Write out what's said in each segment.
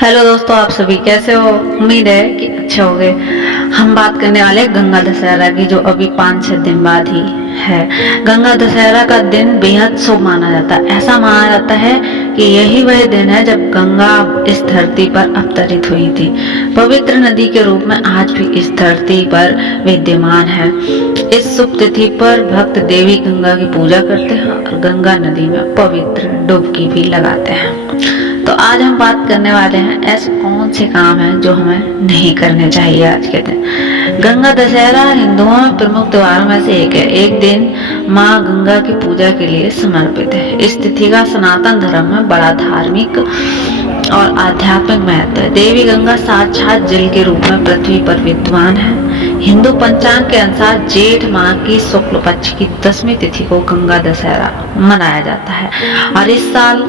Hello दोस्तों, आप सभी कैसे हो। उम्मीद है कि अच्छे होंगे। हम बात करने वाले गंगा दशहरा की, जो अभी 5-6 दिन बाद ही है। गंगा दशहरा का दिन बेहद शुभ माना जाता है। ऐसा माना जाता है कि यही वह दिन है जब गंगा इस धरती पर अवतरित हुई थी। पवित्र नदी के रूप में आज भी इस धरती पर विद्यमान है। इस शुभ तिथि पर भक्त देवी गंगा की पूजा करते हैं और गंगा नदी में पवित्र डुबकी भी लगाते हैं। तो आज हम बात करने वाले हैं ऐसे कौन से काम हैं जो हमें नहीं करने चाहिए आज के दिन। गंगा दशहरा हिंदुओं में प्रमुख त्योहारों में से एक है। एक दिन माँ गंगा की पूजा के लिए समर्पित है। इस तिथि का सनातन धर्म में बड़ा धार्मिक और आध्यात्मिक महत्व है। देवी गंगा साक्षात जल के रूप में पृथ्वी पर विद्यमान है। हिंदू पंचांग के अनुसार जेठ माह की शुक्ल पक्ष की 10वीं तिथि को गंगा दशहरा मनाया जाता है और इस साल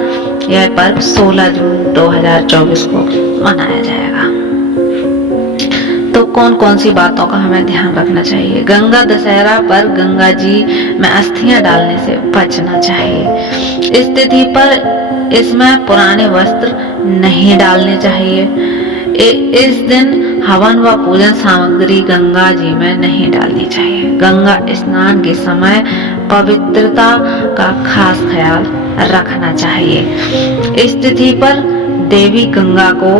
यह पर्व 16 जून 2024 को मनाया जाएगा। तो कौन कौन सी बातों का हमें ध्यान रखना चाहिए। गंगा दशहरा पर गंगा जी में अस्थियां डालने से बचना चाहिए। इस तिथि पर इसमें पुराने वस्त्र नहीं डालने चाहिए। इस दिन हवन व पूजन सामग्री गंगा जी में नहीं डालनी चाहिए। गंगा स्नान के समय पवित्रता का खास ख्याल रखना चाहिए। इस तिथि पर देवी गंगा को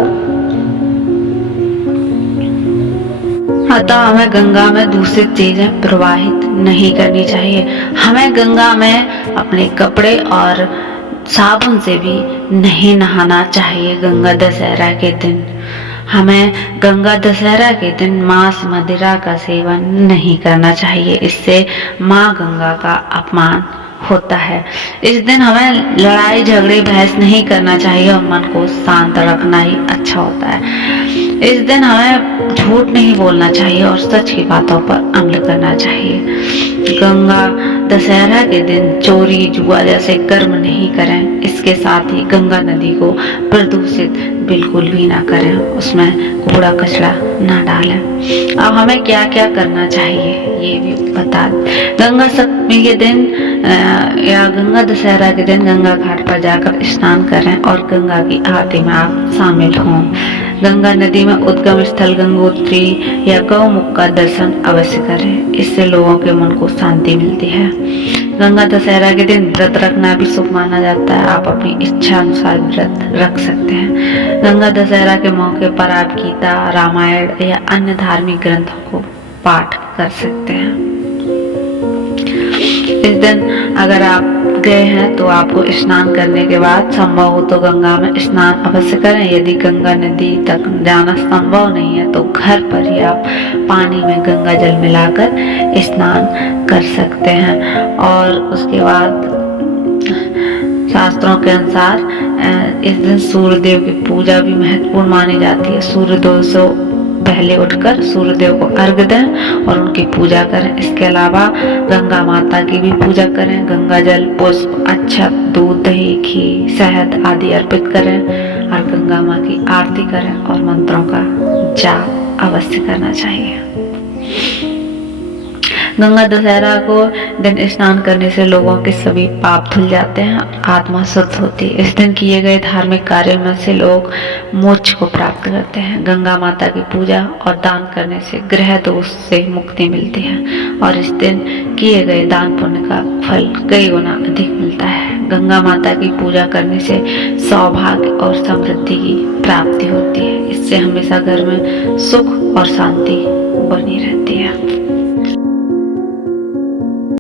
अतः हमें गंगा में दूषित चीजें प्रवाहित नहीं करनी चाहिए। हमें गंगा में अपने कपड़े और साबुन से भी नहीं नहाना चाहिए। गंगा दशहरा के दिन हमें गंगा दशहरा के दिन मांस मदिरा का सेवन नहीं करना चाहिए। इससे माँ गंगा का अपमान होता है। इस दिन हमें लड़ाई झगड़े बहस नहीं करना चाहिए और मन को शांत रखना ही अच्छा होता है। इस दिन हमें झूठ नहीं बोलना चाहिए और सच की बातों पर अमल करना चाहिए। गंगा दशहरा के दिन चोरी जुआ जैसे कर्म नहीं करें। इसके साथ ही गंगा नदी को प्रदूषित बिल्कुल भी ना करें, उसमें कूड़ा कचरा ना डालें। अब हमें क्या क्या करना चाहिए ये भी बता दें। गंगा सप्तमी के दिन या गंगा दशहरा के दिन गंगा घाट पर जाकर स्नान करें और गंगा की आरती में आप शामिल हों। गंगा नदी में उद्गम स्थल गंगोत्री या गौमुख का दर्शन अवश्य करें। इससे लोगों के मन को शांति मिलती है। गंगा दशहरा के दिन व्रत रखना भी शुभ माना जाता है। आप अपनी इच्छा अनुसार व्रत रख सकते हैं। गंगा दशहरा के मौके पर आप गीता, रामायण या अन्य धार्मिक ग्रंथों को पाठ कर सकते हैं। इस दिन अगर आप गए हैं तो आपको स्नान करने के बाद संभव हो तो गंगा में स्नान अवश्य करें। यदि गंगा नदी तक जाना संभव नहीं है तो घर पर ही आप पानी में गंगा जल मिलाकर स्नान कर सकते हैं। और उसके बाद शास्त्रों के अनुसार इस दिन सूर्यदेव की पूजा भी महत्वपूर्ण मानी जाती है। सूर्योदय से पहले उठकर सूर्यदेव को अर्घ्य दें और उनकी पूजा करें। इसके अलावा गंगा माता की भी पूजा करें। गंगा जल, पुष्प, अक्षत, दूध, दही, घी, शहद आदि अर्पित करें और गंगा माँ की आरती करें और मंत्रों का जाप अवश्य करना चाहिए। गंगा दशहरा को दिन स्नान करने से लोगों के सभी पाप धुल जाते हैं, आत्मा शुद्ध होती है। इस दिन किए गए धार्मिक कार्यों में से लोग मोक्ष को प्राप्त करते हैं। गंगा माता की पूजा और दान करने से ग्रह दोष से मुक्ति मिलती है और इस दिन किए गए दान पुण्य का फल कई गुना अधिक मिलता है। गंगा माता की पूजा करने से सौभाग्य और समृद्धि की प्राप्ति होती है। इससे हमेशा घर में सुख और शांति बनी रहती है।